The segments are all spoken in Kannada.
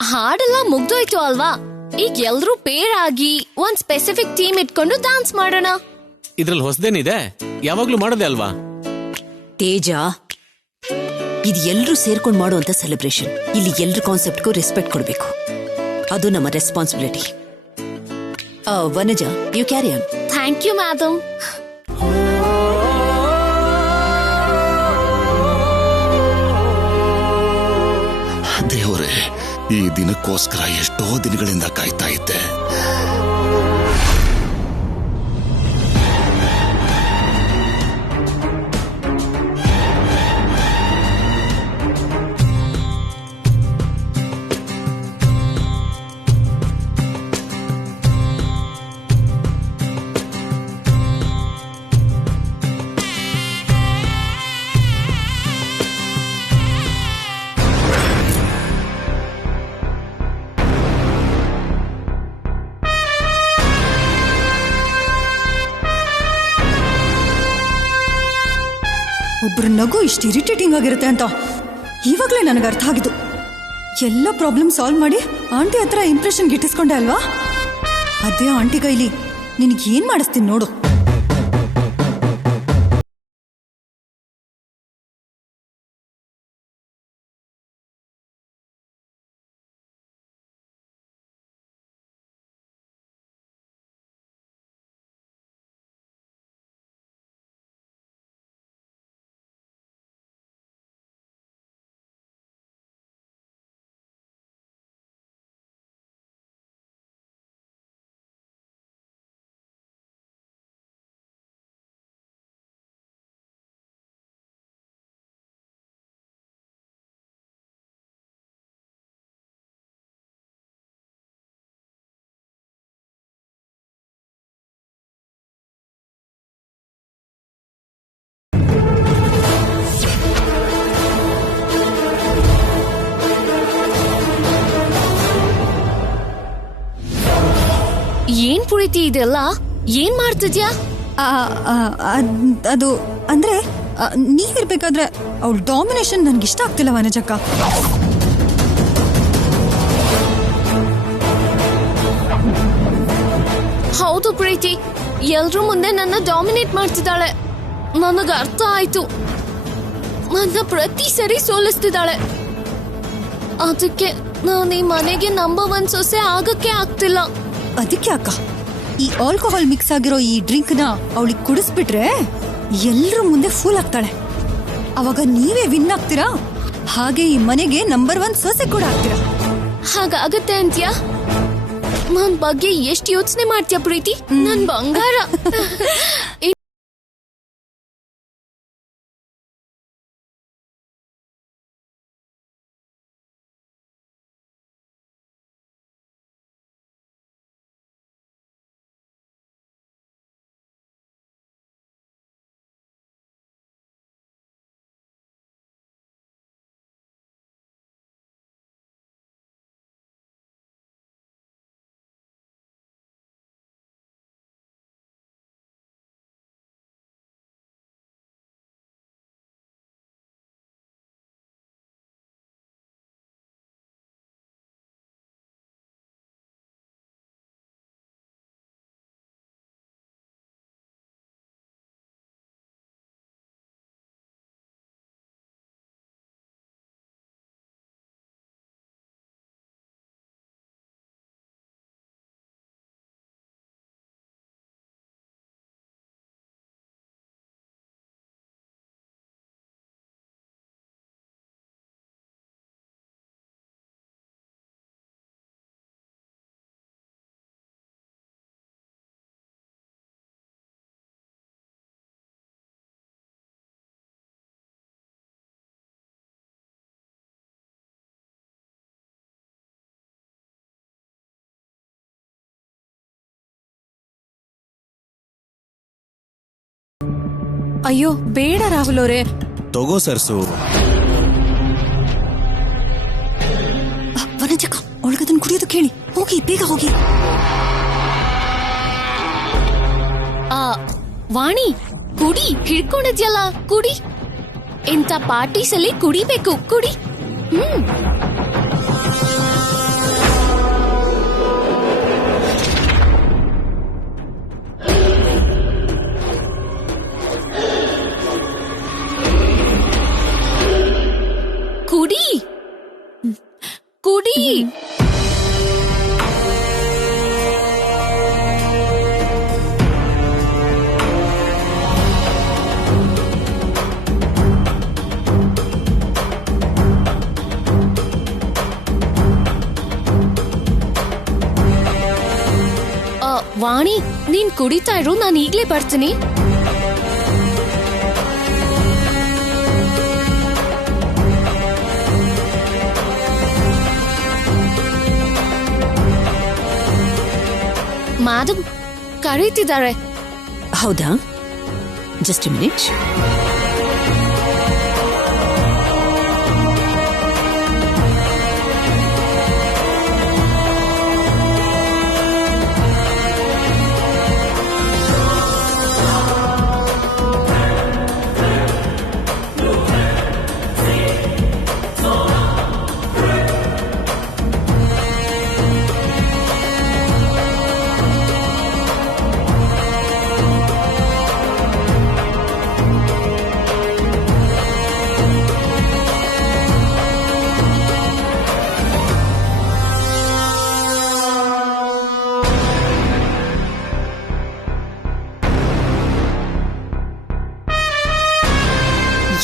ಹಾಡೆಲ್ಲ ಮುಗ್ದೋಯ್ತು ಅಲ್ವಾ? ಈಗ ಎಲ್ರೂ ಪೇರ್ ಆಗಿ ಒಂದ್ ಸ್ಪೆಸಿಫಿಕ್ ಥೀಮ್ ಇಟ್ಕೊಂಡು ಡಾನ್ಸ್ ಮಾಡೋಣ. ಇದ್ರಲ್ಲಿ ಹೊಸದೇನಿದೆ? ಯಾವಾಗ್ಲೂ ಮಾಡೋದೇ ಅಲ್ವಾ? ತೇಜ, ಇದು ಎಲ್ರೂ ಸೇರ್ಕೊಂಡು ಮಾಡುವಂತ ಸೆಲೆಬ್ರೇಷನ್. ಇಲ್ಲಿ ಎಲ್ರ ಕಾನ್ಸೆಪ್ಟ್ಗೂ ರೆಸ್ಪೆಕ್ಟ್ ಕೊಡ್ಬೇಕು. ಅದು ನಮ್ಮ responsibility. Vanaja, you carry on. Thank you madam. ದೇವರೇ, ಈ ದಿನಕ್ಕೋಸ್ಕರ ಎಷ್ಟೋ ದಿನಗಳಿಂದ ಕಾಯ್ತಾ ಇದ್ದೆ. ಒಬ್ರು ನಗು ಇಷ್ಟು ಇರಿಟೇಟಿಂಗ್ ಆಗಿರುತ್ತೆ ಅಂತ ಇವಾಗ್ಲೇ ನನಗೆ ಅರ್ಥ ಆಗಿದ್ದು. ಎಲ್ಲ ಪ್ರಾಬ್ಲಮ್ ಸಾಲ್ವ್ ಮಾಡಿ ಆಂಟಿ ಹತ್ರ ಇಂಪ್ರೆಷನ್ ಗಿಟ್ಟಿಸ್ಕೊಂಡೆ ಅಲ್ವಾ? ಅದೇ ಆಂಟಿ ಕೈಲಿ ನಿನಗೆ ಏನ್ ಮಾಡಿಸ್ತೀನಿ ನೋಡು. ಏನ್ ಪುಳಿತಿ ಇದೆಲ್ಲ? ಏನ್ ಮಾಡ್ತಿದ್ಯಾ? ಅದು ಅಂದ್ರೆ ನೀವಿರ್ಬೇಕಾದ್ರೆ ಅವಳ ಡಾಮಿನೇಷನ್ ನನ್ಗಿಷ್ಟ ಆಗ್ತಿಲ್ಲ ವನಜಕ್ಕ. ಹೌದು ಪ್ರೀತಿ, ಎಲ್ರೂ ಮುಂದೆ ನನ್ನ ಡಾಮಿನೇಟ್ ಮಾಡ್ತಿದ್ದಾಳೆ. ನನಗ ಅರ್ಥ ಆಯ್ತು. ನನ್ನ ಪ್ರತಿ ಸರಿ ಸೋಲಿಸ್ತಿದ್ದಾಳೆ. ಅದಕ್ಕೆ ನಾನು ಈ ಮನೆಗೆ ನಂಬರ್ 1 ಸೊಸೆ ಆಗಕ್ಕೆ ಆಗ್ತಿಲ್ಲ. ಅದಕ್ಕೆ ಅಕ್ಕ, ಈ ಆಲ್ಕೋಹಾಲ್ ಮಿಕ್ಸ್ ಆಗಿರೋ ಈ ಡ್ರಿಂಕ್ ನ ಅವಳಿಗೆ ಕುಡಿಸ್ಬಿಟ್ರೆ ಎಲ್ರ ಮುಂದೆ ಫೂಲ್ ಆಗ್ತಾಳೆ. ಅವಾಗ ನೀವೇ ವಿನ್ ಆಗ್ತೀರಾ, ಹಾಗೆ ಈ ಮನೆಗೆ ನಂಬರ್ 1 ಸೊಸೆ ಕೂಡ ಆಗ್ತೀರಾ. ಹಾಗಾಗತ್ತೆ ಅಂತ್ಯಾ? ನನ್ ಬಗ್ಗೆ ಎಷ್ಟು ಯೋಚನೆ ಮಾಡ್ತೀಯ ಪ್ರೀತಿ, ನನ್ ಬಂಗಾರ. ಅಯ್ಯೋ ಬೇಡ ರಾಹುಲ್ ಅವರೇ. ತಗೋ ಸರ್ಸು. ವನಜಕ್ಕ, ಒಳಗದನ್ ಕುಡಿಯೋದು ಕೇಳಿ. ಹೋಗಿ ಬೇಗ ಹೋಗಿ. ವಾಣಿ, ಕುಡಿ, ಹಿಡ್ಕೊಂಡಿದ್ಯಲ್ಲ, ಕುಡಿ. ಇಂಥ ಪಾರ್ಟೀಸಲ್ಲಿ ಕುಡಿಬೇಕು, ಕುಡಿ. ನಡಿ. ವಾಣಿ, ನೀನ್ ಕುಡಿತಾ ಇರು, ನಾನು ಈಗ್ಲೇ ಬರ್ತೀನಿ. ಮೇಡಮ್ ಕರೀತಿದ್ದಾರೆ. ಹೌದಾ? Just minute.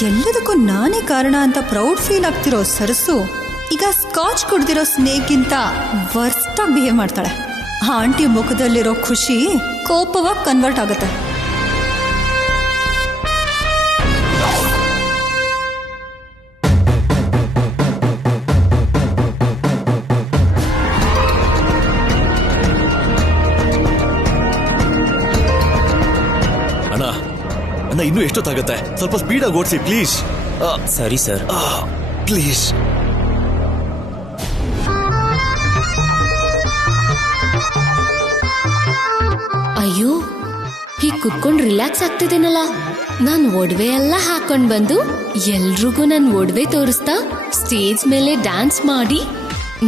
ಎಲ್ಲದಕ್ಕೂ ನಾನೇ ಕಾರಣ ಅಂತ ಪ್ರೌಡ್ ಫೀಲ್ ಆಗ್ತಿರೋ ಸರಸು ಈಗ ಸ್ಕಾಚ್ ಕುಡ್ದಿರೋ ಸ್ನೇಕ್ಗಿಂತ ವರ್ಸ್ಟ್ ಆಗಿ ಬಿಹೇವ್ ಮಾಡ್ತಾಳೆ. ಆ ಆಂಟಿ ಮುಖದಲ್ಲಿರೋ ಖುಷಿ ಕೋಪವಾಗಿ ಕನ್ವರ್ಟ್ ಆಗುತ್ತೆ. ಅಣ್ಣ ಇನ್ನೂ ಎಷ್ಟೊತ್ತಾಗತ್ತೆ? ಸ್ವಲ್ಪ ಸ್ಪೀಡಾಗಿ ಓಡಿಸಿ ಪ್ಲೀಸ್. ಸರಿ ಸರ್. ಪ್ಲೀಸ್. ಅಯ್ಯೋ, ಹೀಗ್ ಕುತ್ಕೊಂಡ್ ರಿಲ್ಯಾಕ್ಸ್ ಆಗ್ತಿದ್ದೀನಲ್ಲ. ನಾನ್ ಒಡವೆ ಎಲ್ಲ ಹಾಕೊಂಡ್ ಬಂದು ಎಲ್ರಿಗೂ ನನ್ ಒಡವೆ ತೋರಿಸ್ತಾ ಸ್ಟೇಜ್ ಮೇಲೆ ಡ್ಯಾನ್ಸ್ ಮಾಡಿ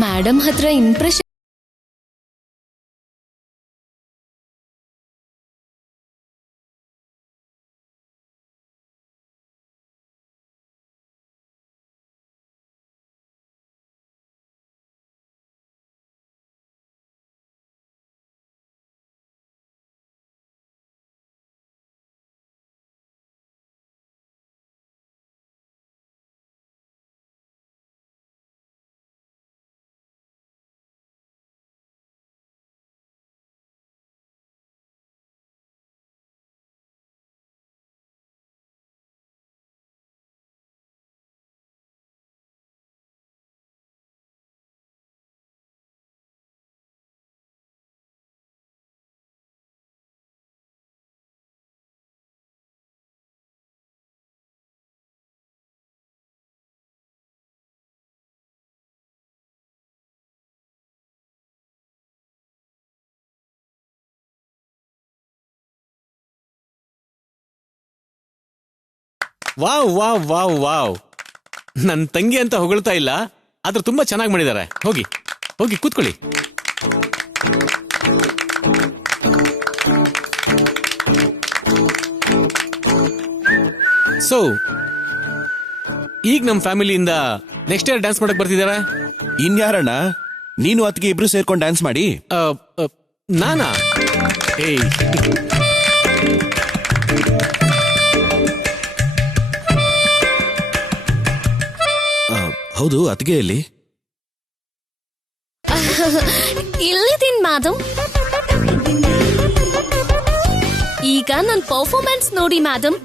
ಮೇಡಮ್ ಹತ್ರ impression. Wow wow wow wow. ನನ್ ತಂಗಿ ಅಂತ ಹೊಗಳ್ತಾ ಇಲ್ಲ, ಆದ್ರೆ ತುಂಬಾ ಚೆನ್ನಾಗಿ ಮಾಡಿದ್ದಾರೆ. ಹೋಗಿ ಹೋಗಿ ಕೂತ್ಕೊಳ್ಳಿ. ಸೊ ಈಗ ನಮ್ ಫ್ಯಾಮಿಲಿಯಿಂದ ನೆಕ್ಸ್ಟ್ ಇಯರ್ ಡ್ಯಾನ್ಸ್ ಮಾಡಕ್ ಬರ್ತಿದಾರ. ಇನ್ಯಾರಣ್ಣ? ನೀನು ಅದಕ್ಕೆ ಇಬ್ರು ಸೇರ್ಕೊಂಡು ಡ್ಯಾನ್ಸ್ ಮಾಡಿ. ನಾನಾ? ಏಯ್, ಹೌದು, ಅದಕ್ಕೆ ಇಲ್ಲಿ ಇಲ್ಲಿದ್ದೀನಿ ಮೇಡಮ್. ಈಗ ನನ್ ಪರ್ಫಾರ್ಮೆನ್ಸ್ ನೋಡಿ ಮೇಡಮ್.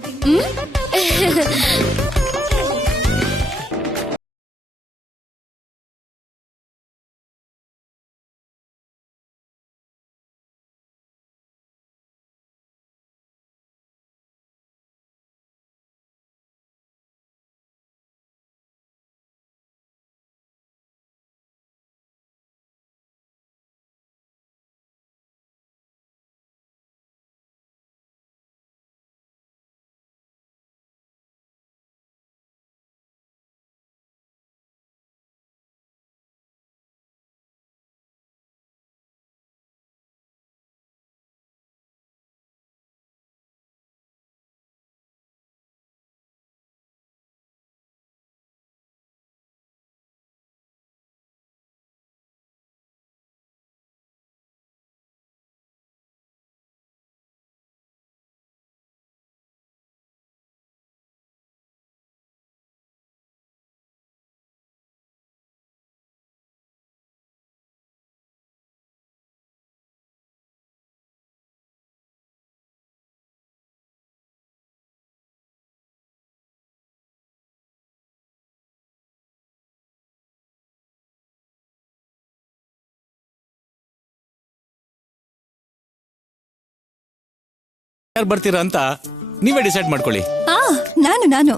ಯಾರು ಬರ್ತೀರಾ ಅಂತ ನೀವೇ ಡಿಸೈಡ್ ಮಾಡ್ಕೊಳ್ಳಿ. ನಾನು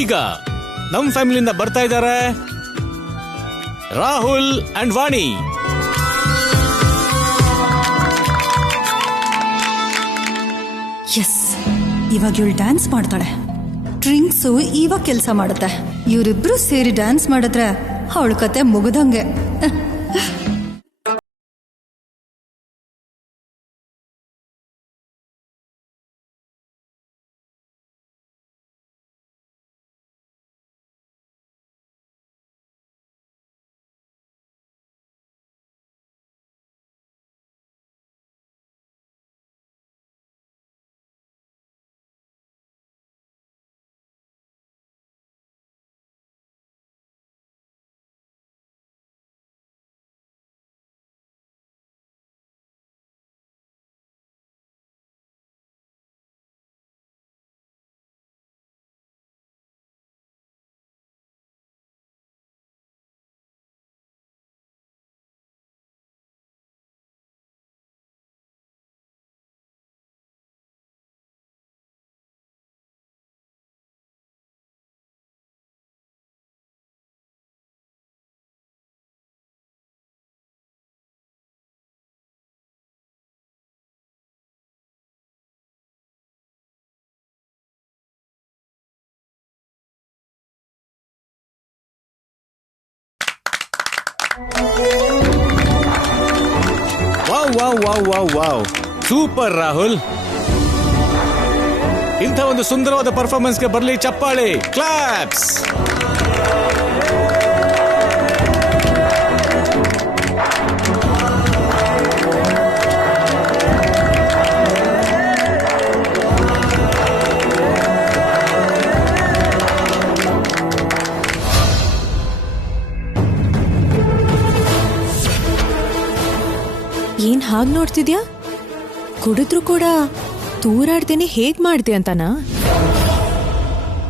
ಈಗ ನಮ್ ಫ್ಯಾಮಿಲಿಯಿಂದ ಬರ್ತಾ ಇದ್ದಾರೆ ರಾಹುಲ್ ಅಂಡ್ ವಾಣಿ. ಎಸ್, ಇವಾಗ ಇವಳು ಡ್ಯಾನ್ಸ್ ಮಾಡ್ತಾಳೆ. ಡ್ರಿಂಕ್ಸು ಇವಾಗ ಕೆಲಸ ಮಾಡುತ್ತೆ. ಇವರಿಬ್ರು ಸೇರಿ ಡ್ಯಾನ್ಸ್ ಮಾಡಿದ್ರೆ ಅವಳ ಕತೆ ಮುಗಿದಂಗೆ. Wow wow wow wow wow, super Rahul. ಇಂಥ ಒಂದು ಸುಂದರವಾದ ಪರ್ಫಾರ್ಮೆನ್ಸ್ಗೆ ಬರಲಿ ಚಪ್ಪಾಳೆ, ಕ್ಲಾಪ್ಸ್. ಏನ್ ಹಾಗ್ ನೋಡ್ತಿದ್ಯಾ? ಕುಡಿದ್ರು ಕೂಡ ತೂರಾಡ್ದೇನೆ ಹೇಗ್ ಮಾಡ್ದೆ ಅಂತನಾ?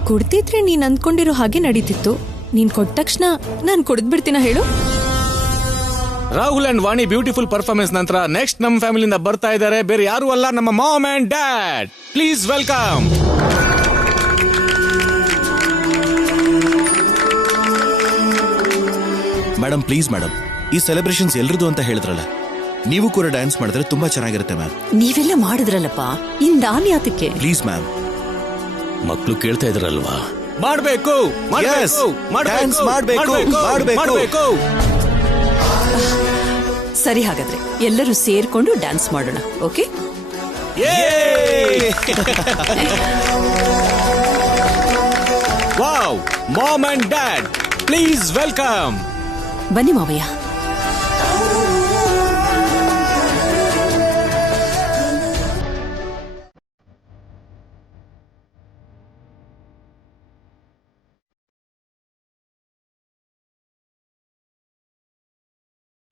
ಕುಡ್ತಿದ್ರೆ ನೀನ್ ಅಂದ್ಕೊಂಡಿರೋ ಹಾಗೆ ನಡೀತಿತ್ತು. ನೀನ್ ಕೊಟ್ಟ ತಕ್ಷಣ ನಾನ್ ಕುಡಿದ್ಬಿಡ್ತೀನ ಹೇಳು? Rahul and Vani beautiful performance ನಂತರ ನೆಕ್ಸ್ಟ್ ನಮ್ಮ ಫ್ಯಾಮಿಲಿಯಿಂದ ಬರ್ತಾ ಇದ್ದಾರೆ. ಬೇರೆ ಯಾರು ಅಲ್ಲ, ನಮ್ಮ ma'am and dad. Please welcome. Madam please madam, ಈ ಸೆಲೆಬ್ರೇಷನ್ಸ್ ಎಲ್ರದು ಅಂತ ಹೇಳಿದ್ರಲ್ಲ, ನೀವು ಕೂಡ ಡ್ಯಾನ್ಸ್ ಮಾಡಿದ್ರೆ ತುಂಬಾ ಚೆನ್ನಾಗಿರುತ್ತೆ ಮ್ಯಾಮ್. ನೀವೆಲ್ಲ ಮಾಡಿದ್ರಲ್ಲಪ್ಪ, ನಾನ್ ಯಾತಕ್ಕೆ? Please ma'am. ಮಕ್ಕಳು ಕೇಳ್ತಾ ಇದ್ರಲ್ವಾ, ಮಾಡ್ಬೇಕು Yes, dance ಮಾಡ್ಬೇಕು. ಸರಿ, ಹಾಗಾದ್ರೆ ಎಲ್ಲರೂ ಸೇರ್ಕೊಂಡು ಡ್ಯಾನ್ಸ್ ಮಾಡೋಣ. Okay? Wow, mom and dad, please welcome. ಬನ್ನಿ ಮಾವಯ್ಯ.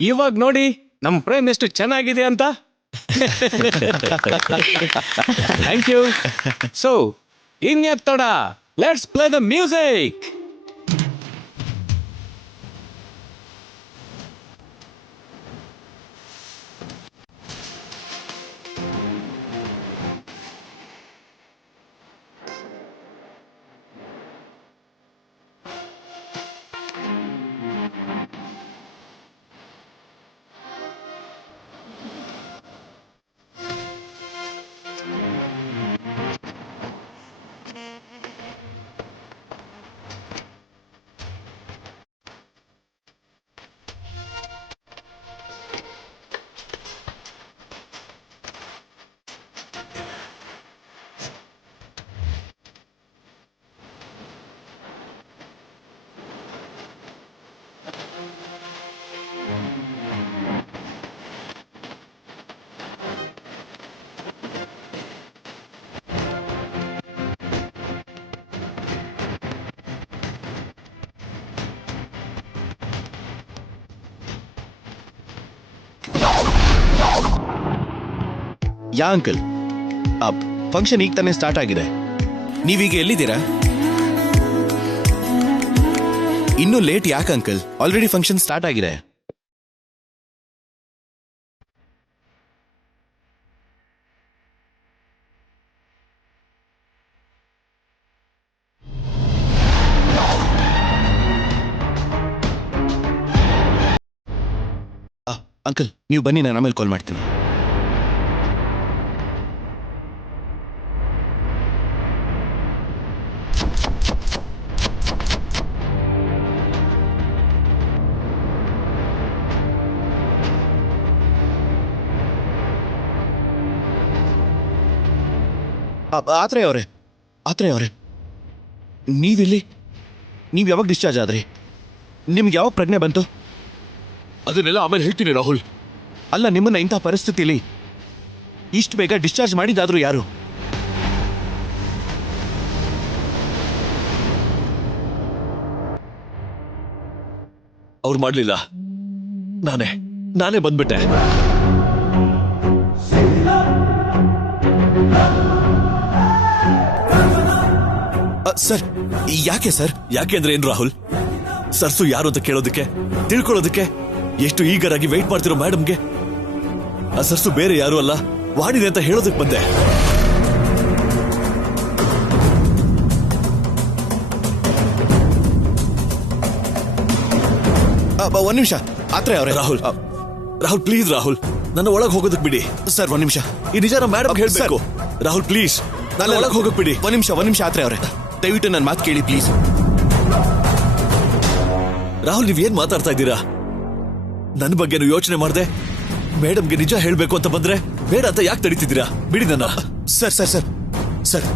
ಇವಾಗ ನೋಡಿ ನಮ್ ಪ್ರೇಮ್ ಎಷ್ಟು ಚೆನ್ನಾಗಿದೆ ಅಂತ. Thank you. ಸೊ ಇನ್ಯತ್ತೋಡ, let's play the music. Yeah uncle, function ಈಗ ತಾನೇ ಸ್ಟಾರ್ಟ್ ಆಗಿದೆ. ನೀವೀಗ ಎಲ್ಲಿದ್ದೀರಾ? ಇನ್ನೂ ಲೇಟ್ ಯಾಕೆ ಅಂಕಲ್? ಆಲ್ರೆಡಿ ಫಂಕ್ಷನ್ ಸ್ಟಾರ್ಟ್ ಆಗಿದೆ. ಅಂಕಲ್, ನೀವು ಬನ್ನಿ, ನಾನು ಆಮೇಲೆ ಕಾಲ್ ಮಾಡ್ತೀನಿ. ಆತ್ರೇಯ ಅವರೇ, ನೀವಿಲ್ಲಿ? ನೀವು ಯಾವಾಗ ಡಿಸ್ಚಾರ್ಜ್ ಆದ್ರಿ? ನಿಮ್ಗೆ ಯಾವಾಗ ಪ್ರಜ್ಞೆ ಬಂತು? ಅದನ್ನೆಲ್ಲ ಆಮೇಲೆ ಹೇಳ್ತೀನಿ ರಾಹುಲ್. ಅಲ್ಲ, ನಿಮ್ಮನ್ನ ಇಂಥ ಪರಿಸ್ಥಿತಿಲಿ ಇಷ್ಟು ಬೇಗ ಡಿಸ್ಚಾರ್ಜ್ ಮಾಡಿದಾದ್ರು ಯಾರು? ಅವ್ರು ಮಾಡ್ಲಿಲ್ಲ, ನಾನೇ ಬಂದ್ಬಿಟ್ಟೆ. ಸರ್, ಯಾಕೆ ಸರ್? ಯಾಕೆ ಅಂದ್ರೆ ಏನ್ ರಾಹುಲ್? ಸರ್ಸು ಯಾರು ಅಂತ ಕೇಳೋದಕ್ಕೆ, ತಿಳ್ಕೊಳ್ಳೋದಕ್ಕೆ ಎಷ್ಟು ಈಗರಾಗಿ ವೆಯ್ಟ್ ಮಾಡ್ತಿರೋ ಮೇಡಮ್ಗೆ ಆ ಸರ್ಸು ಬೇರೆ ಯಾರು ಅಲ್ಲ, ವಾಣಿದೆ ಅಂತ ಹೇಳೋದಕ್ಕೆ ಬಂದೆ. ಒಂದ್ ನಿಮಿಷ ಆತ್ರೇಯ ಅವರೇ. ರಾಹುಲ್ ಪ್ಲೀಸ್, ರಾಹುಲ್ ನನ್ನ ಒಳಗೆ ಹೋಗೋದಕ್ಕೆ ಬಿಡಿ. ಸರ್, ಒಂದ್ ನಿಮಿಷ. ಈ ನಿಜಾನ ಮೇಡಮ್ ಹೇಳ್ಬೇಕು. ರಾಹುಲ್ ಪ್ಲೀಸ್, ನನ್ನ ಒಳಗೆ ಹೋಗಕ್ ಬಿಡಿ. ಒಂದ್ ನಿಮಿಷ ಆತ್ರೇಯ ಅವರೇ, ದಯವಿಟ್ಟು ನನ್ನ ಮಾತು ಕೇಳಿ ಪ್ಲೀಸ್. ರಾಹುಲ್, ನೀವೇನ್ ಮಾತಾಡ್ತಾ ಇದ್ದೀರಾ? ನನ್ನ ಬಗ್ಗೆ ಯೋಚನೆ ಮಾಡ್ದೆ ಮೇಡಮ್ಗೆ ನಿಜ ಹೇಳ್ಬೇಕು ಅಂತ ಬಂದ್ರೆ ಬೇಡ ಅಂತ ಯಾಕೆ ತಡೀತಿದ್ದೀರಾ? ಬಿಡಿ ನನ್ನ. ಸರ್,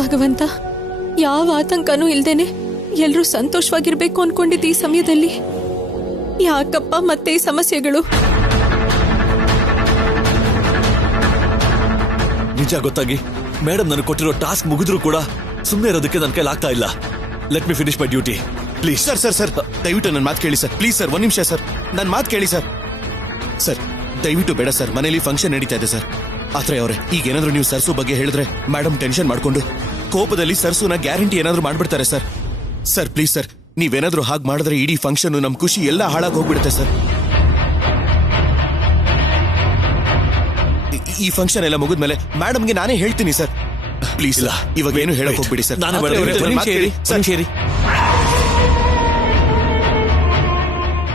ಭಗವಂತ, ಯಾವ ಆತಂಕನೂ ಇಲ್ದೇನೆ ಎಲ್ರೂ ಸಂತೋಷವಾಗಿರ್ಬೇಕು ಅನ್ಕೊಂಡಿದ್ದ ಈ ಸಮಯದಲ್ಲಿ ಯಾಕಪ್ಪ ಮತ್ತೆ ಈ ಸಮಸ್ಯೆಗಳು? ನಿಜ ಗೊತ್ತಾಗಿ ಮೇಡಮ್ ನನಗೆ ಕೊಟ್ಟಿರೋ ಟಾಸ್ಕ್ ಮುಗಿದ್ರು ಕೂಡ ಸುಮ್ಮನೆ ಇರೋದಕ್ಕೆ ನನ್ನ ಕೈಲಿ ಆಗ್ತಾ ಇಲ್ಲ. Let me finish my duty please. Sir, ದಯವಿಟ್ಟು ನನ್ನ ಮಾತು ಕೇಳಿ ಸರ್. ಪ್ಲೀಸ್ ಸರ್, ಒಂದ್ ನಿಮಿಷ ಸರ್, ನನ್ನ ಮಾತು ಕೇಳಿ ಸರ್. ಸರ್, ದಯವಿಟ್ಟು ಬೇಡ ಸರ್, ಮನೇಲಿ ಫಂಕ್ಷನ್ ನಡೀತಾ ಇದೆ ಸರ್. ಆತ್ರೇಯ ಅವರೇ, ಈಗ ಏನಾದ್ರು ನೀವು ಸರ್ಸು ಬಗ್ಗೆ ಹೇಳಿದ್ರೆ ಮೇಡಮ್ ಟೆನ್ಷನ್ ಮಾಡ್ಕೊಂಡು ಕೋಪದಲ್ಲಿ ಸರ್ಸುನ ಗ್ಯಾರಂಟಿ ಏನಾದ್ರು ಮಾಡ್ಬಿಡ್ತಾರೆ ಸರ್. ಸರ್ ಪ್ಲೀಸ್ ಸರ್, ನೀವೇನಾದ್ರೂ ಹಾಗೆ ಮಾಡಿದ್ರೆ ಇಡೀ ಫಂಕ್ಷನ್ ನಮ್ ಖುಷಿ ಎಲ್ಲ ಹಾಳಾಗಿ ಹೋಗ್ಬಿಡುತ್ತೆ ಸರ್. ಈ ಫಂಕ್ಷನ್ ಎಲ್ಲ ಮುಗಿದ್ಮೇಲೆ ಮೇಡಮ್ಗೆ ನಾನೇ ಹೇಳ್ತೀನಿ ಸರ್. ಪ್ಲೀಸ್ ಇಲ್ಲ, ಇವಾಗ ಏನು ಹೇಳಕ್ ಹೋಗ್ಬಿಡಿ ಸರ್.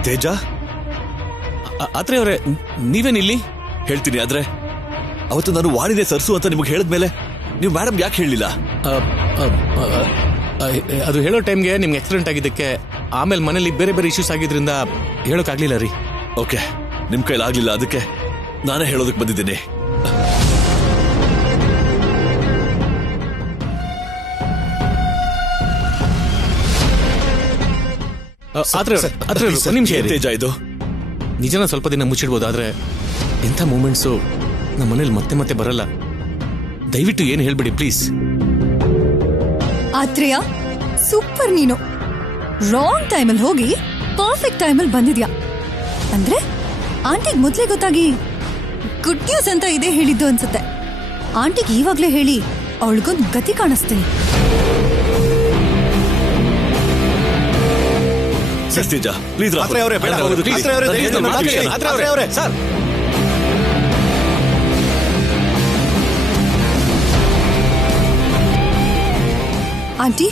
ತೇಜ, ಆತ್ರೇಯ ಅವರೇ, ನೀವೇನಿಲ್ಲಿ? ಹೇಳ್ತೀನಿ, ಆದ್ರೆ ಅವತ್ತು ನಾನು ವಾಣಿದೆ ಸರ್ಸು ಅಂತ ನಿಮ್ಗೆ ಹೇಳಿದ್ಮೇಲೆ ನೀವು ಮೇಡಮ್ ಯಾಕೆ ಹೇಳಲಿಲ್ಲ? ಅದು ಹೇಳೋ ಟೈಮ್ಗೆ ನಿಮ್ಗೆ ಆಕ್ಸಿಡೆಂಟ್ ಆಗಿದ್ದಕ್ಕೆ ಆಮೇಲೆ ಮನೇಲಿ ಬೇರೆ ಬೇರೆ ಇಶ್ಯೂಸ್ ಆಗಿದ್ರಿಂದ ಹೇಳೋಕ್ಕಾಗ್ಲಿಲ್ಲ ರೀ. ಓಕೆ ನಿಮ್ ಕೈಲಾಗ್ಲಿಲ್ಲ, ಅದಕ್ಕೆ ನಾನೇ ಹೇಳೋದಕ್ಕೆ ಬಂದಿದ್ದೀನಿ. ಆದ್ರೆ ಒಂದ್ ನಿಮಿಷ ಏನ್ ತೇಜ ಇದು? ನಿಜನ ಸ್ವಲ್ಪ ದಿನ ಮುಚ್ಚಿಡ್ಬೋದು, ಆದ್ರೆ ಇಂಥ ಮೂಮೆಂಟ್ಸು ನಮ್ಮ ಮನೇಲಿ ಮತ್ತೆ ಮತ್ತೆ ಬರಲ್ಲ. ದಯವಿಟ್ಟು ಏನು ಹೇಳ್ಬಿಡಿ ಪ್ಲೀಸ್. ಆತ್ರೇಯ, ಸೂಪರ್ ನೀನು. ರಾಂಗ್ ಟೈಮಲ್ಲಿ ಹೋಗಿ ಪರ್ಫೆಕ್ಟ್ ಟೈಮಲ್ಲಿ ಬಂದಿದ್ಯಾ. ಅಂದ್ರೆ ಆಂಟಿಗ್ ಮೊದ್ಲೇ ಗೊತ್ತಾಗಿ ಗುಡ್ ನ್ಯೂಸ್ ಅಂತ ಇದೇ ಹೇಳಿದ್ದು ಅನ್ಸುತ್ತೆ. ಆಂಟಿಗ್ ಇವಾಗ್ಲೇ ಹೇಳಿ ಅವಳಿಗೊಂದು ಗತಿ ಕಾಣಿಸ್ತೀನಿ. ಸರ್ ತೇಜ, ಪ್ಲೀಸ್ ಆತ್ರೇಯ ಅವರೇ, ಬೇಡ. ಆತ್ರೇಯ ಅವರೇ, ದಯವಿಟ್ಟು ನನ್ನ ಮಾತು ಕೇಳಿ. ಆತ್ರೇಯ ಅವರೇ. ಸರ್, ಆಂಟಿ,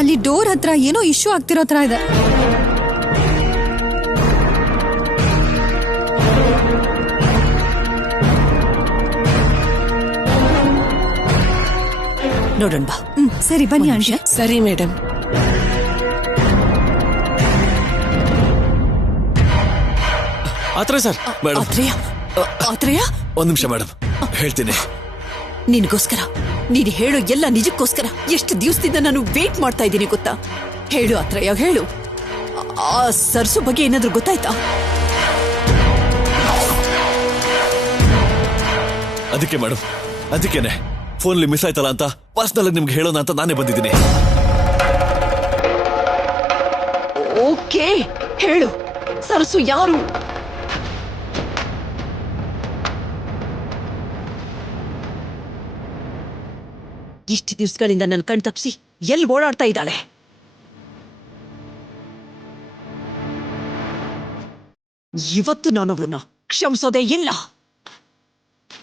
ಅಲ್ಲಿ ಡೋರ್ ಹತ್ರ ಏನೋ ಇಶ್ಯೂ ಆಗ್ತಿರೋ ತರ ಇದೆ. ನೋಡೋಣ ಬಾ. ಸರಿ ಬನ್ನಿ ಆಂಟಿ. ಸರಿ madam. Atreya sir. Madam, Atreya, Atreya, ಒಂದ್ ನಿಮಿಷ ಮೇಡಮ್, ಹೇಳ್ತೀನಿ. ನಿನಗೋಸ್ಕರ, ನೀನು ಹೇಳೋ ಎಲ್ಲ ನಿಜಕ್ಕೋಸ್ಕರ ಎಷ್ಟು ದಿವಸದಿಂದ ನಾನು ವೇಟ್ ಮಾಡ್ತಾ ಇದ್ದೀನಿ ಗೊತ್ತಾ? ಹೇಳು ಆತ್ರೇಯ, ಹೇಳು. ಆ ಸರ್ಸು ಬಗ್ಗೆ ಏನಾದ್ರೂ ಗೊತ್ತಾಯ್ತಾ? ಅದಕ್ಕೆ ಮೇಡಮ್, ಅದಕ್ಕೇನೆ ಫೋನ್ಲಿ ಮಿಸ್ ಆಯ್ತಲ್ಲ ಅಂತ ಪರ್ಸನಲ್ ನಿಮ್ಗೆ ಹೇಳೋಣ ಅಂತ ನಾನೇ ಬಂದಿದ್ದೀನಿ. ಓಕೆ, ಹೇಳು. ಸರ್ಸು ಯಾರು? ಇಷ್ಟು ದಿವಸಗಳಿಂದ ನನ್ನ ಕಣ್ ತಪ್ಪಿಸಿ ಎಲ್ಲಿ ಓಡಾಡ್ತಾ ಇದ್ದಾಳೆ? ಇವತ್ತು ನಾನು ಅವಳನ್ನ ಕ್ಷಮಿಸೋದೇ ಇಲ್ಲ.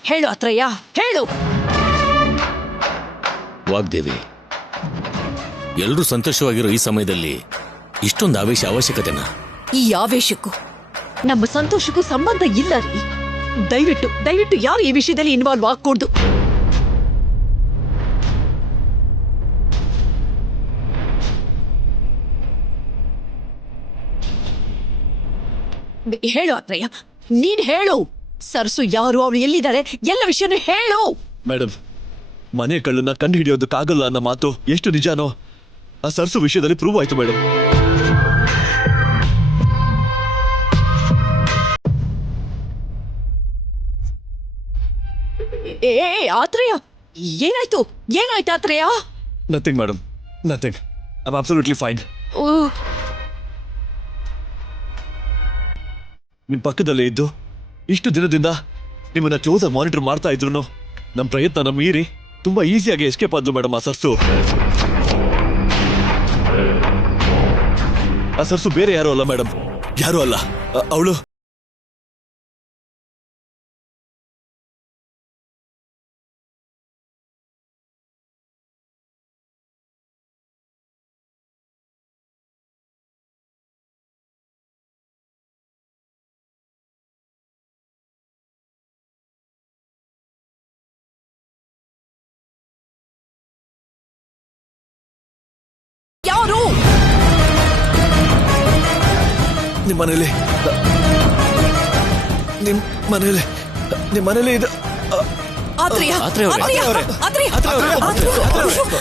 ಹೇಳು ಆತ್ರೇಯ, ಹೇಳು. ವಾಗ್ದೇವಿ, ಎಲ್ರೂ ಸಂತೋಷವಾಗಿರೋ ಈ ಸಮಯದಲ್ಲಿ ಇಷ್ಟೊಂದು ಆವೇಶ ಅವಶ್ಯಕತೆನಾ? ಈ ಆವೇಶಕ್ಕೂ ನಮ್ಮ ಸಂತೋಷಕ್ಕೂ ಸಂಬಂಧ ಇಲ್ಲ ರೀ. ದಯವಿಟ್ಟು ದಯವಿಟ್ಟು ಯಾರು ಈ ವಿಷಯದಲ್ಲಿ ಇನ್ವಾಲ್ವ್ ಆಗ್ಕೊಡ್ದು. ಹೇಳು ಆತ್ರೇಯ, ನೀನ್ ಹೇಳು. ಸರ್ಸು ಯಾರು, ಅವಳು ಎಲ್ಲಿದ್ದಾಳೆ, ಎಲ್ಲ ವಿಷಯನೂ ಹೇಳು. ಮೇಡಮ್, ಮನೆ ಕಳ್ಳನ್ನ ಕಂಡು ಹಿಡಿಯೋದಕ್ಕಾಗಲ್ಲ ಅನ್ನೋ ಮಾತು ಎಷ್ಟು ನಿಜಾನೋ ಆ ಸರ್ಸು ವಿಷಯದಲ್ಲಿ ಪ್ರೂವ್ ಆಯ್ತು ಮೇಡಮ್. ಏ ಆತ್ರೇಯ, ಏನಾಯ್ತು? ಏನಾಯ್ತು Atreya? Nothing madam, nothing. I am absolutely fine. ನಿಮ್ ಪಕ್ಕದಲ್ಲೇ ಇದ್ದು ಇಷ್ಟು ದಿನದಿಂದ ನಿಮ್ಮನ್ನ ಕ್ಲೋಸ್ ಆಗಿ ಮಾನಿಟರ್ ಮಾಡ್ತಾ ಇದ್ರು ನಮ್ಮ ಪ್ರಯತ್ನ ಮೀರಿ ತುಂಬಾ ಈಸಿಯಾಗಿ ಎಸ್ಕೇಪ್ ಆದ್ಲು ಮೇಡಮ್ ಆ ಸರ್ಸು. ಆ ಸರ್ಸು ಬೇರೆ ಯಾರು ಅಲ್ಲ ಮೇಡಮ್, ಯಾರು ಅಲ್ಲ, ಅವಳು ಯಾರು? ನಿಮ್ಮ ಮನೇಲಿ ಇದು ಆತ್ರೇಯ, ಆತ್ರೇಯ ಅವರೇ. ಆತ್ರೇಯ, ಆತ್ರೇಯ,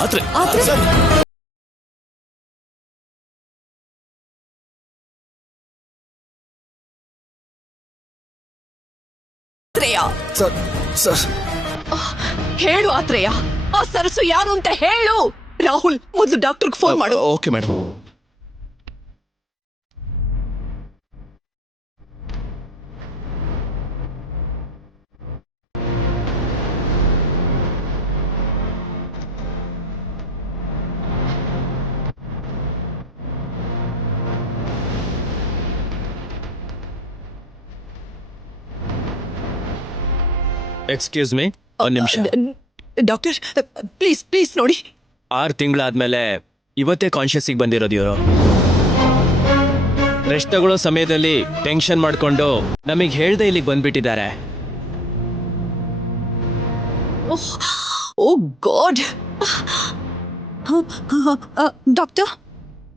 ಆತ್ರೇಯ, ಆತ್ರೇಯ. ಹೇಳು ಆತ್ರೇಯ, ಆ ಸರಸು ಯಾರು ಅಂತ ಹೇಳು. ರಾಹುಲ್, ಮೊದಲು ಡಾಕ್ಟರ್ಗೆ ಫೋನ್ ಮಾಡು. Okay madam. ಎಕ್ಸ್ಕ್ಯೂಸ್ ಮೀ, ಒಂದು ನಿಮಿಷ. ಡಾಕ್ಟರ್, ಪ್ಲೀಸ್ ಪ್ಲೀಸ್ ನೋಡಿ. 6 ತಿಂಗಳಾದ್ಮೇಲೆ ಇವತ್ತೇ ಕಾನ್ಶಿಯಸ್ಸಿಗೆ ಬಂದಿರೋದು ಇವರು. ರೆಸ್ಟ್ ತಗೊಳ್ಳೋ ಸಮಯದಲ್ಲಿ ಟೆನ್ಷನ್ ಮಾಡಿಕೊಂಡು ನಮಗೆ ಹೇಳ್ದೆ ಇಲ್ಲಿಗೆ ಬಂದ್ಬಿಟ್ಟಿದ್ದಾರೆ. ಓ ಗಾಡ್. ಡಾಕ್ಟರ್,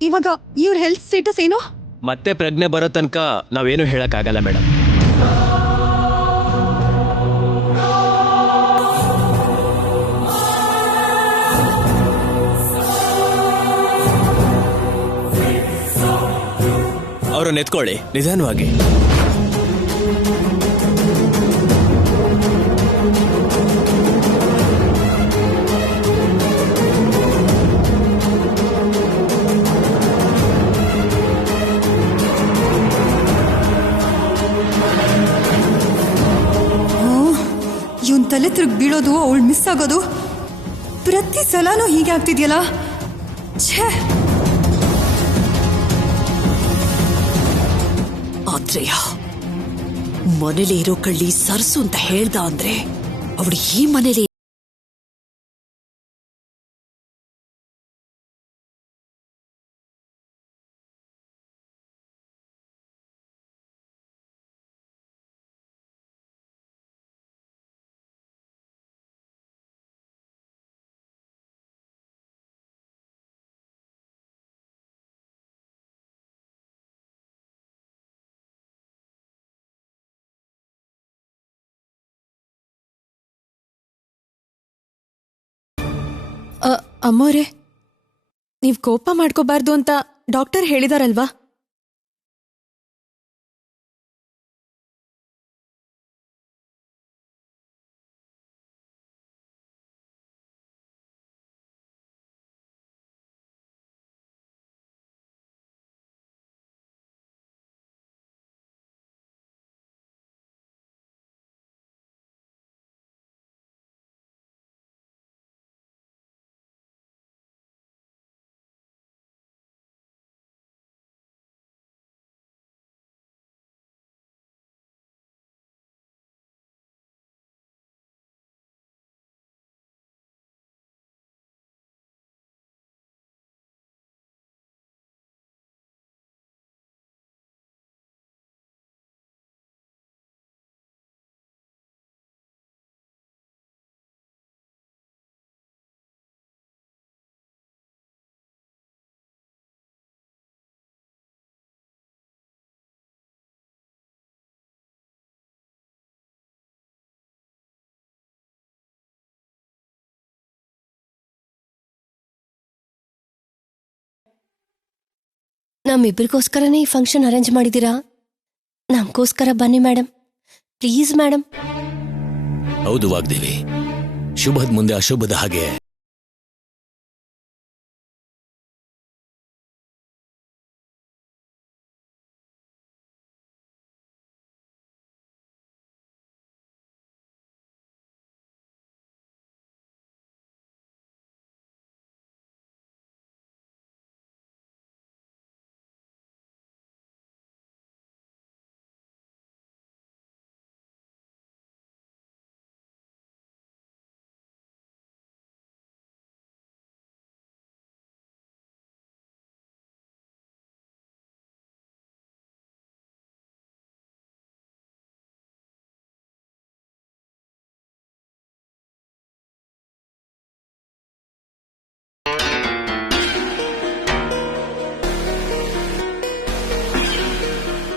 ಇವಾಗ ಇವ್ರ ಹೆಲ್ತ್ ಸ್ಟೇಟಸ್ ಏನು? ಮತ್ತೆ ಪ್ರಜ್ಞೆ ಬರೋ ತನಕ ನಾವೇನು ಹೇಳಕ್ಕಾಗಲ್ಲ ಮೇಡಮ್. ಅವ್ರನ್ನ ಎತ್ಕೊಳ್ಳಿ ನಿಧಾನವಾಗಿ. ಇವನ್ ತಲೆ ತಿರುಗಿ ಬೀಳೋದು, ಅವಳು ಮಿಸ್ ಆಗೋದು, ಪ್ರತಿ ಸಲನೂ ಹೀಗೆ ಆಗ್ತಿದ್ಯಲ್ಲ. ಛೇ, ಆತ್ರೇಯ ಮನೇಲಿ ಇರೋ ಕಳ್ಳಿ ಸರ್ಸು ಅಂತ ಹೇಳ್ದ ಅಂದ್ರೆ ಅವಳು ಈ ಮನೇಲಿ ಅಮ್ಮೋರೆ, ನೀವ್ ಕೋಪ ಮಾಡ್ಕೋಬಾರ್ದು ಅಂತ ಡಾಕ್ಟರ್ ಹೇಳಿದಾರಲ್ವಾ? ನಮ್ಮಿಬ್ಬರಿಗೋಸ್ಕರನೇ ಈ ಫಂಕ್ಷನ್ ಅರೇಂಜ್ ಮಾಡಿದ್ದೀರಾ? ನಮಗೋಸ್ಕರ ಬನ್ನಿ ಮೇಡಮ್, ಪ್ಲೀಸ್ ಮೇಡಮ್. ಹೌದು ವಾಗ್ದೇವಿ, ಶುಭದ ಮುಂದೆ ಅಶುಭದ ಹಾಗೆ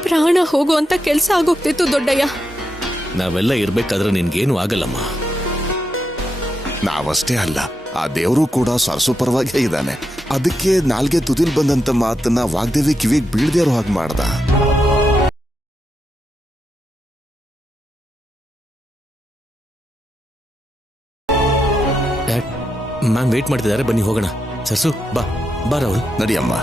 ಪ್ರಾಣ ಹೋಗುವಂತ ಕೆಲ್ಸ ಆಗೋಗ್ತಿತ್ತು ದೊಡ್ಡಯ್ಯ. ನಾವೆಲ್ಲ ಇರ್ಬೇಕಾದ್ರೆ ನಿನ್ಗೇನು ಆಗಲ್ಲಮ್ಮ. ನಾವಷ್ಟೇ ಅಲ್ಲ, ಆ ದೇವರು ಕೂಡ ಸರ್ಸು ಪರವಾಗೇ ಇದ್ದಾನೆ. ಅದಕ್ಕೆ ನಾಲ್ಗೆ ತುದಿಲ್ ಬಂದಂತ ಮಾತನ್ನ ವಾಗ್ದೇವಿ ಕಿವಿಗೆ ಬೀಳ್ದೇ ಇರೋ ಹಾಗೆ ಮಾಡ್ದ. ಮ್ಯಾಮ್ ವೇಟ್ ಮಾಡ್ತಿದ್ದಾರೆ, ಬನ್ನಿ ಹೋಗೋಣ. ಸರ್ಸು ಬಾ ಬಾ ರಾಹುಲ್. ನಡಿಯಮ್ಮ.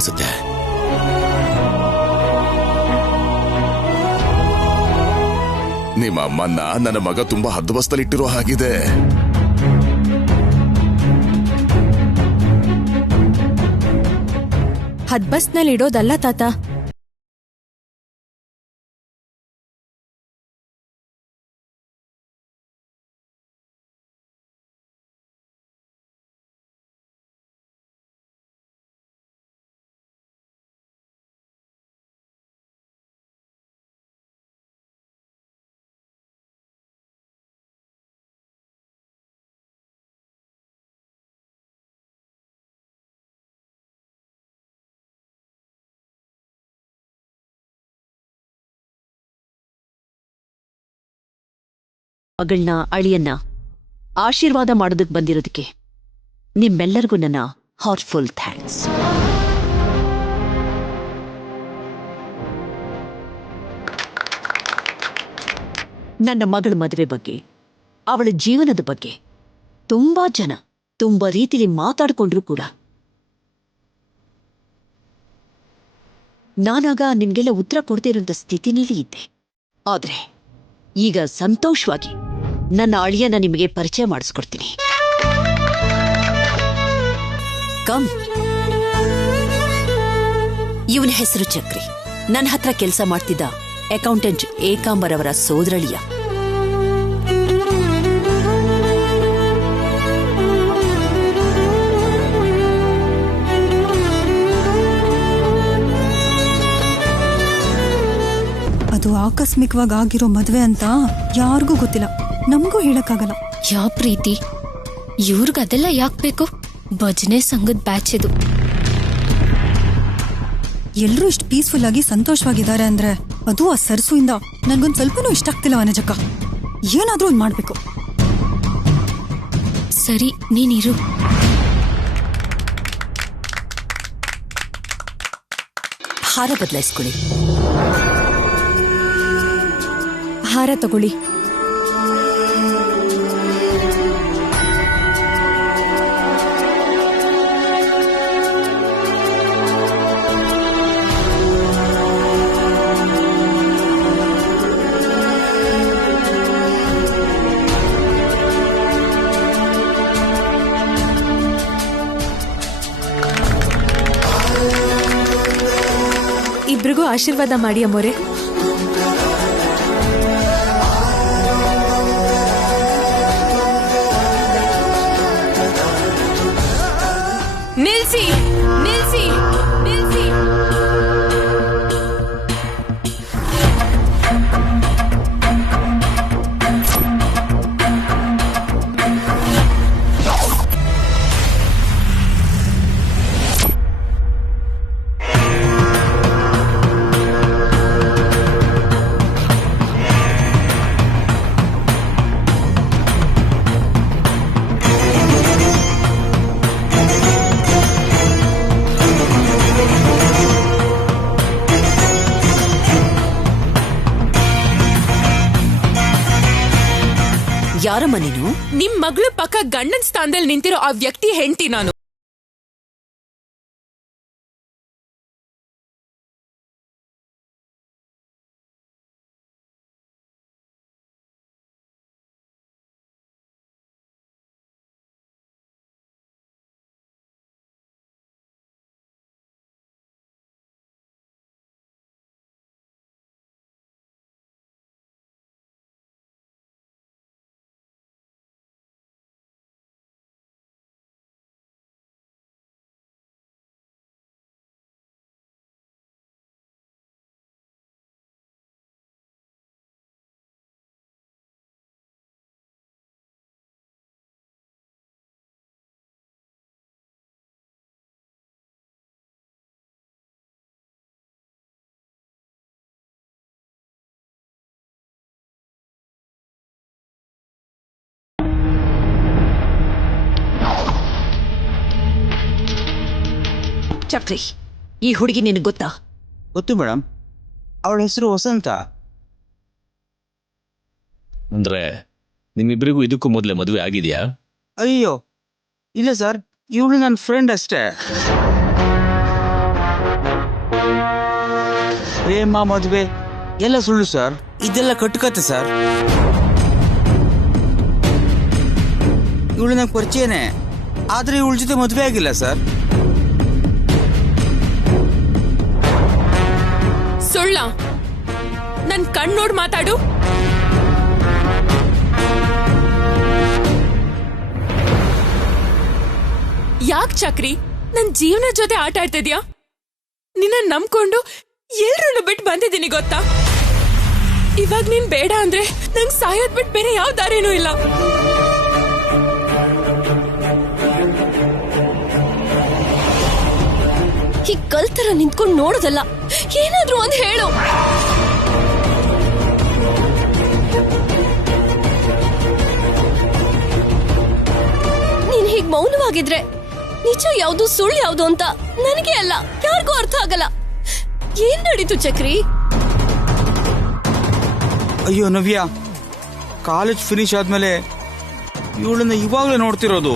ಅನ್ಸುತ್ತೆ. ನಿಮ್ಮ ಅಮ್ಮನ್ನ ನನ್ನ ಮಗ ತುಂಬಾ ಹದ್ದುಬಸ್ತಲ್ಲಿಟ್ಟಿರೋ ಹಾಗಿದೆ. ಹದ್ಬಸ್ನಲ್ಲಿ ಇಡೋದಲ್ಲ ತಾತ, ಮಗಳನ್ನ ಅಳಿಯನ್ನ ಆಶೀರ್ವಾದ ಮಾಡೋದಕ್ಕೆ ಬಂದಿರೋದಕ್ಕೆ ನಿಮ್ಮೆಲ್ಲರಿಗೂ ನನ್ನ ಹಾರ್ಟ್ಫುಲ್ ಥ್ಯಾಂಕ್ಸ್. ನನ್ನ ಮಗಳ ಮದುವೆ ಬಗ್ಗೆ, ಅವಳ ಜೀವನದ ಬಗ್ಗೆ ತುಂಬಾ ಜನ ತುಂಬಾ ರೀತಿಲಿ ಮಾತಾಡ್ಕೊಂಡ್ರು ಕೂಡ ನಾನಾಗ ನಿಮ್ಗೆಲ್ಲ ಉತ್ತರ ಕೊಡ್ತಿರೋಂಥ ಸ್ಥಿತಿನಲ್ಲಿ ಇದ್ದೆ. ಆದ್ರೆ ಈಗ ಸಂತೋಷವಾಗಿ ನನ್ನ ಅಳಿಯನ್ನ ನಿಮಗೆ ಪರಿಚಯ ಮಾಡಿಸ್ಕೊಡ್ತೀನಿ. ಕಮ್. ಇವನ ಹೆಸರು ಚಕ್ರಿ. ನನ್ನ ಹತ್ರ ಕೆಲಸ ಮಾಡ್ತಿದ್ದ ಅಕೌಂಟೆಂಟ್ ಏಕಾಂಬರ್ ಅವರ ಸೋದರಳಿಯ. ಅದು ಆಕಸ್ಮಿಕವಾಗಿ ಆಗಿರೋ ಮದ್ವೆ ಅಂತ ಯಾರಿಗೂ ಗೊತ್ತಿಲ್ಲ, ನಮಗೂ ಹೇಳಕ್ಕಾಗಲ್ಲ. ಯಾ ಪ್ರೀತಿ, ಇವ್ರಿಗದೆಲ್ಲ ಯಾಕೆ ಬೇಕು? ಭಜನೆ ಸಂಘದ ಬ್ಯಾಚ್ ಇದು. ಎಲ್ರೂ ಇಷ್ಟು ಪೀಸ್ಫುಲ್ ಆಗಿ ಸಂತೋಷವಾಗಿದ್ದಾರೆ ಅಂದ್ರೆ ಅದು ಆ ಸರ್ಸುಯಿಂದ ನನ್ಗೊಂದ್ ಸ್ವಲ್ಪನೂ ಇಷ್ಟ ಆಗ್ತಿಲ್ಲ ವನಜಕ್ಕ. ಏನಾದ್ರೂ ಒಂದ್ ಮಾಡ್ಬೇಕು. ಸರಿ, ನೀನಿರು. ಹಾರ ಬದಲಾಯಿಸ್ಕೊಳ್ಳಿ. ಹಾರ ತಗೊಳ್ಳಿ. ಇಬ್ರಿಗೂ ಆಶೀರ್ವಾದ ಮಾಡಿ ಅಮ್ಮೋರೆ. ನಿಲ್ಸಿ ನಿಲ್ಸಿ ನಿಲ್ಸಿ. ಯಾರಮ್ಮ ನೀನು? ನಿಮ್ ಮಗಳು ಪಕ್ಕ ಗಂಡನ್ ಸ್ಥಾನದಲ್ಲಿ ನಿಂತಿರೋ ಆ ವ್ಯಕ್ತಿ ಹೆಂಡತಿ ನಾನು. ಚಕ್ರಿ, ಈ ಹುಡುಗಿ ನಿನಗೆ ಗೊತ್ತಾ? ಗೊತ್ತು ಮೇಡಮ್, ಅವಳ ಹೆಸರು ವಸಂತ. ಅಂದ್ರೆ ನಿಮ್ಮಿಬ್ಬರಿಗೂ ಇದಕ್ಕೂ ಮೊದಲೇ ಮದುವೆ ಆಗಿದೆಯಾ? ಅಯ್ಯೋ ಇಲ್ಲ ಸರ್, ಇವಳು ನನ್ನ ಫ್ರೆಂಡ್ ಅಷ್ಟೇ. ಪ್ರೇಮ ಮದುವೆ ಎಲ್ಲ ಸುಳ್ಳು ಸರ್. ಇದೆಲ್ಲ ಕಟ್ಟುಕತೆ ಸರ್. ಇವಳು ನಂಗೆ ಪರಿಚಯನೇ, ಆದ್ರೆ ಇವಳ ಜೊತೆ ಮದುವೆ ಆಗಿಲ್ಲ ಸರ್. ಸುಳ್ಳ? ನನ್ ಕಣ್ ನೋಡ್ ಮಾತಾಡು. ಯಾಕ್ ಚಕ್ರಿ ನನ್ ಜೀವನ ಜೊತೆ ಆಟ ಆಡ್ತಿದ್ಯಾ? ನಿನ್ನ ನಂಬ್ಕೊಂಡು ಎಲ್ರನ್ನು ಬಿಟ್ಟು ಬಂದಿದ್ದೀನಿ ಗೊತ್ತಾ? ಇವಾಗ ನೀನ್ ಬೇಡ ಅಂದ್ರೆ ನಂಗ್ ಸಾಯೋದ್ ಬಿಟ್ಟು ಬೇರೆ ಯಾವ ದಾರೇನೂ ಇಲ್ಲ. ಈ ಕಲ್ತರ ನಿಂತ್ಕೊಂಡು ನೋಡೋದಲ್ಲ, ಏನಾದ್ರೂ ಒಂದ್ ಹೇಳು. ನೀನ್ ಹೀಗ್ ಮೌನವಾಗಿದ್ರೆ ನಿಜ ಯಾವ್ದು ಸುಳ್ಳು ಯಾವ್ದು ಅಂತ ನನಗೆ ಅಲ್ಲ ಯಾರಿಗೂ ಅರ್ಥ ಆಗಲ್ಲ. ಏನ್ ನಡೀತು ಚಕ್ರಿ? ಅಯ್ಯೋ ನವ್ಯ, ಕಾಲೇಜ್ ಫಿನಿಶ್ ಆದ್ಮೇಲೆ ಇವಳನ್ನ ಇವಾಗಲೇ ನೋಡ್ತಿರೋದು.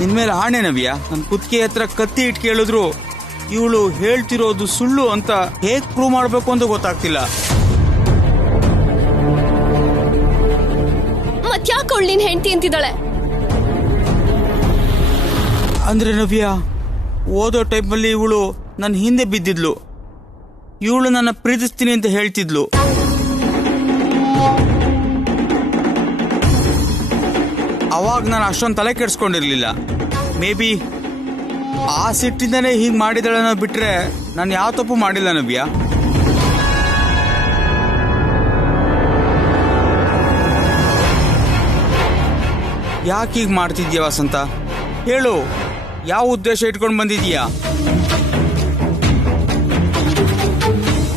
ನಿನ್ಮೇಲೆ ಆಣೆ ನವ್ಯ, ನನ್ ಕುತ್ತಿಗೆ ಹತ್ರ ಕತ್ತಿ ಇಟ್ ಕೇಳಿದ್ರು ಇವಳು ಹೇಳ್ತಿರೋದು ಸುಳ್ಳು ಅಂತ ಹೇಗ್ ಪ್ರೂವ್ ಮಾಡ್ಬೇಕು ಅಂತ ಗೊತ್ತಾಗ್ತಿಲ್ಲ. ಮತ್ಯಾಕೆ ಅವಳು ನಿನ್ ಹೆಂಡತಿ ಅಂತಿದ್ದಾಳೆ? ಅಂದ್ರೆ ನವ್ಯ, ಓದೋ ಟೈಮಲ್ಲಿ ಇವಳು ನನ್ನ ಹಿಂದೆ ಬಿದ್ದಿದ್ಲು. ಇವಳು ನನ್ನ ಪ್ರೀತಿಸ್ತೀನಿ ಅಂತ ಹೇಳ್ತಿದ್ಲು. ಅವಾಗ ನಾನು ಅಷ್ಟೊಂದು ತಲೆ ಕೆಡ್ಸ್ಕೊಂಡಿರ್ಲಿಲ್ಲ. ಮೇ ಬಿ ಆ ಸಿಟ್ಟಿಂದನೇ ಹೀಗೆ ಮಾಡಿದಳನ್ನ ಬಿಟ್ರೆ ನಾನು ಯಾವ ತಪ್ಪು ಮಾಡಿಲ್ಲ ನವ್ಯ. ಯಾಕೆ ಹೀಗೆ ಮಾಡ್ತಿದ್ಯಾ ವಸಂತ? ಹೇಳು, ಯಾವ ಉದ್ದೇಶ ಇಟ್ಕೊಂಡು ಬಂದಿದೀಯಾ?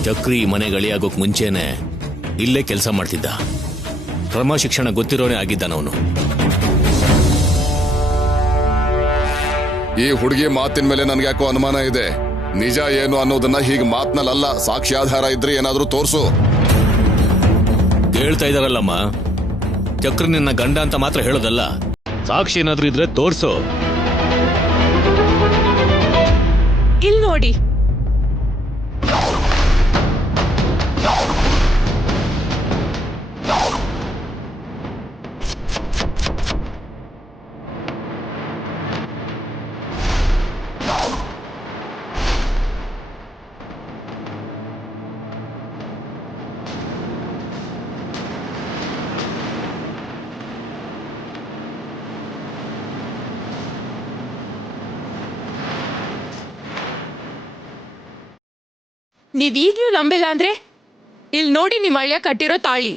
ಚಕ್ರಿ ಮನೆ ಗಳಿಯಾಗೋಕ್ ಮುಂಚೆನೆ ಇಲ್ಲೇ ಕೆಲಸ ಮಾಡ್ತಿದ್ದ. ಕ್ರಮ ಶಿಕ್ಷಣ ಗೊತ್ತಿರೋನೇ ಆಗಿದ್ದಾನವನು. ಈ ಹುಡುಗಿ ಮಾತಿನ ಮೇಲೆ ನನ್ಗೆ ಯಾಕೋ ಅನುಮಾನ ಇದೆ. ನಿಜ ಏನು ಅನ್ನೋದನ್ನ ಹೀಗೆ ಮಾತ್ನಲ್ಲ, ಸಾಕ್ಷ್ಯಾಧಾರ ಇದ್ರೆ ಏನಾದ್ರೂ ತೋರ್ಸು. ಹೇಳ್ತಾ ಇದಾರಲ್ಲಮ್ಮ, ಚಕ್ರಿ ನಿನ್ನ ಗಂಡ ಅಂತ ಮಾತ್ರ ಹೇಳೋದಲ್ಲ, ಸಾಕ್ಷಿ ಏನಾದ್ರೂ ಇದ್ರೆ ತೋರ್ಸು. ಇಲ್ ನೋಡಿ, ನೀವೀಗ್ಲೂ ನಂಬಿಲ್ಲ ಅಂದ್ರೆ ಇಲ್ಲಿ ನೋಡಿ ನಿಮ್ಮ ಅಳಿಯ ಕಟ್ಟಿರೋ ತಾಳಿ.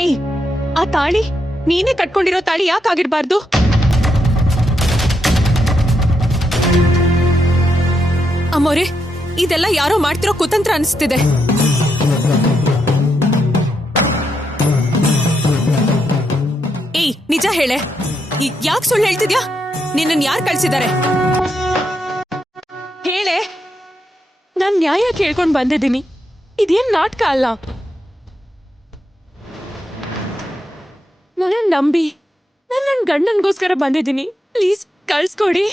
ಏಯ್, ಆ ತಾಳಿ ನೀನೇ ಕಟ್ಕೊಂಡಿರೋ ತಾಳಿ ಯಾಕಾಗಿರ್ಬಾರ್ದು? ಅಮ್ಮೋರೆ, ಇದೆಲ್ಲ ಯಾರೋ ಮಾಡ್ತಿರೋ ಕುತಂತ್ರ ಅನಿಸ್ತಿದೆ. ಏಯ್, ನಿಜ ಹೇಳೆ, ಯಾಕೆ ಸುಳ್ಳು ಹೇಳ್ತಿದ್ಯಾ? ನಿನ್ನನ್ ಯಾರು ಕಳ್ಸಿದ್ದಾರೆ? ಹೇಳೆ, ನಾನ್ ನ್ಯಾಯ ಕೇಳ್ಕೊಂಡ್ ಬಂದಿದ್ದೀನಿ. ಇದೇನ್ ನಾಟಕ ಅಲ್ಲ. ನನ್ನ ನಂಬಿ ನನ್ನ ಗಂಡನ್ಗೋಸ್ಕರ ಬಂದಿದ್ದೀನಿ. ಪ್ಲೀಸ್ ಕಳ್ಸ್ಕೊಡಿ.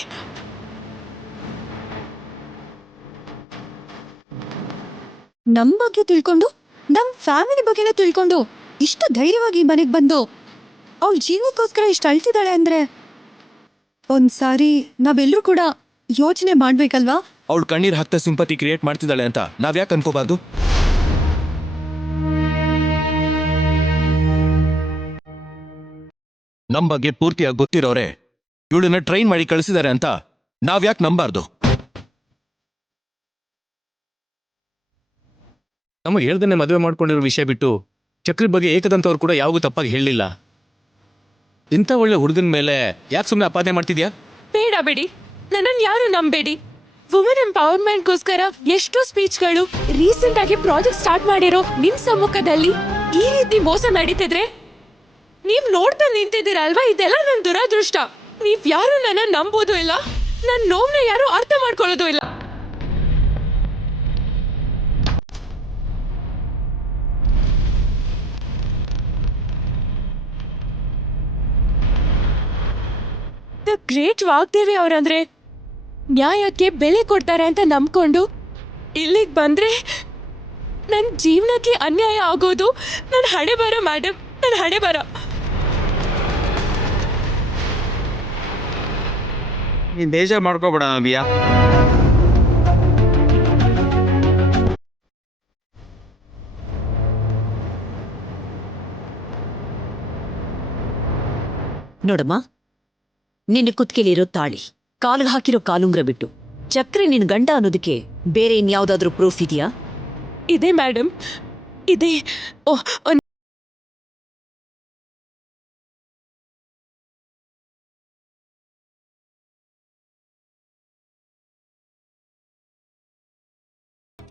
ನಮ್ ಬಗ್ಗೆ ತಿಳ್ಕೊಂಡು, ನಮ್ ಫ್ಯಾಮಿಲಿ ಬಗ್ಗೆನೇ ತಿಳ್ಕೊಂಡು ಇಷ್ಟು ಧೈರ್ಯವಾಗಿ ಮನೆಗೆ ಬಂದು ಅವಳ ಜೀವಕ್ಕೋಸ್ಕರ ಇಷ್ಟು ಅಳ್ತಿದ್ದಾಳೆ ಅಂದ್ರೆ ಒಂದ್ಸಾರಿ ನಾವೆಲ್ಲರೂ ಕೂಡ ಯೋಚನೆ ಮಾಡ್ಬೇಕಲ್ವಾ? ಅವಳು ಕಣ್ಣೀರ್ ಹಾಕ್ತಾ ಸಿಂಪತಿ ಕ್ರಿಯೇಟ್ ಮಾಡ್ತಿದ್ದಾಳೆ ಅಂತ ನಾವ್ಯಾಕೆ ಅನ್ಕೋಬಾರ್ದು? ನಮ್ ಬಗ್ಗೆ ಪೂರ್ತಿಯಾಗಿ ಗೊತ್ತಿರೋರೆ ಇವಳನ್ನ ಟ್ರೈನ್ ಮಾಡಿ ಕಳಿಸಿದ್ದಾರೆ ಅಂತ ನಾವ್ಯಾಕೆ ನಂಬಾರ್ದು? ನಮ್ಮ ಹೇಳ್ದನ್ನೇ ಮದುವೆ ಮಾಡ್ಕೊಂಡಿರೋ ವಿಷಯ ಬಿಟ್ಟು ಚಕ್ರಿ ಬಗ್ಗೆ ಏಕದಂತವ್ರು ಕೂಡ ಯಾವಾಗೂ ತಪ್ಪಾಗಿ ಹೇಳಲಿಲ್ಲ. ಇಂಥ ಒಳ್ಳೆ ಹುಡುಗನ ಮೇಲೆ ಯಾಕೆ ಸುಮ್ಮನೆ ಅಪಾದನೆ ಮಾಡ್ತಿದ್ಯಾ? ಬೇಡ ಬಿಡಿ, ನನ್ನನ್ನು ಯಾರು ನಂಬೇಡಿ. ವುಮೆನ್ ಎಂಪವರ್ಮೆಂಟ್ಗೋಸ್ಕರ ಎಷ್ಟೋ ಸ್ಪೀಚ್ಗಳು, ರೀಸೆಂಟ್ ಆಗಿ ಪ್ರಾಜೆಕ್ಟ್ ಸ್ಟಾರ್ಟ್ ಮಾಡಿರೋ ನಿಮ್ ಸಮ್ಮುಖದಲ್ಲಿ ಈ ರೀತಿ ಮೋಸ ನಡೀತಿದ್ರೆ ನೀವ್ ನೋಡ್ತಾ ನಿಂತಿದ್ದೀರಲ್ವಾ? ಇದೆಲ್ಲ ನನ್ನ ದುರಾದೃಷ್ಟ. ನೀವ್ ಯಾರು ನನ್ನ ನಂಬೋದು ಇಲ್ಲ, ನನ್ನ ನೋವ್ನ ಯಾರು ಅರ್ಥ ಮಾಡ್ಕೊಳ್ಳೋದು ಇಲ್ಲ. ದ ಗ್ರೇಟ್ ವಾಗ್ದೇವಿ ಅವರಂದ್ರೆ ನ್ಯಾಯಕ್ಕೆ ಬೆಲೆ ಕೊಡ್ತಾರೆ ಅಂತ ನಂಬ್ಕೊಂಡು ಇಲ್ಲಿಗೆ ಬಂದ್ರೆ ನನ್ನ ಜೀವನಕ್ಕೆ ಅನ್ಯಾಯ ಆಗೋದು ನನ್ನ ಹಣೆ ಬರ ಮೇಡಮ್, ನನ್ನ ಹಣೆ ಬರ. ನೀನ್ ಬೇಜಾರು ಮಾಡ್ಕೋಬೇಡ ನವ್ಯ. ನೋಡಮ್ಮ, ನಿನ್ನ ಕುತ್ತಿಗೆಲಿರೋ ತಾಳಿ, ಕಾಲಿಗೆ ಹಾಕಿರೋ ಕಾಲುಂಗ್ರ ಬಿಟ್ಟು ಚಕ್ರಿ ನಿನ್ ಗಂಡ ಅನ್ನೋದಕ್ಕೆ ಬೇರೆ ಇನ್ಯಾವುದಾದ್ರೂ ಪ್ರೂಫ್ ಇದೆಯಾ? ಇದೆ ಮೇಡಮ್, ಇದೆ.